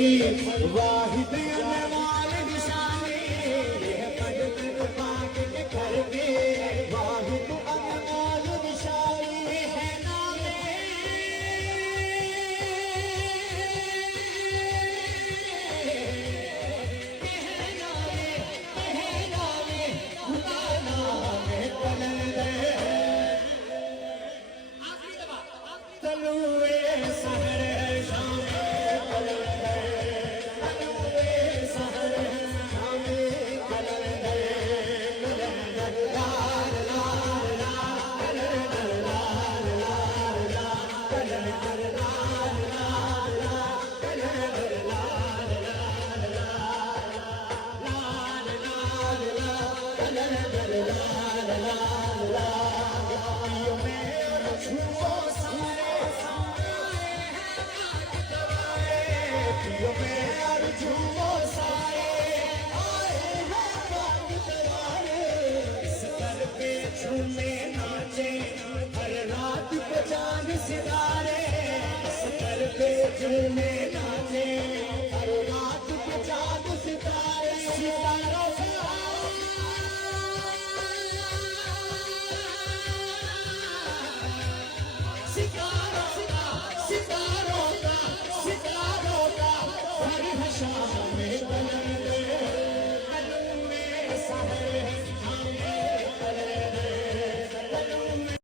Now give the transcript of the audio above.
वाहिद अनवाल निशाने पढ़ पाक के घर पे वाहिद अनवाल निशाने है नामे खुदा नामे तलुए सहर नाचे हर रात को चांद सितारे सर पे झूमे नाचे हर रात को चांद सितारे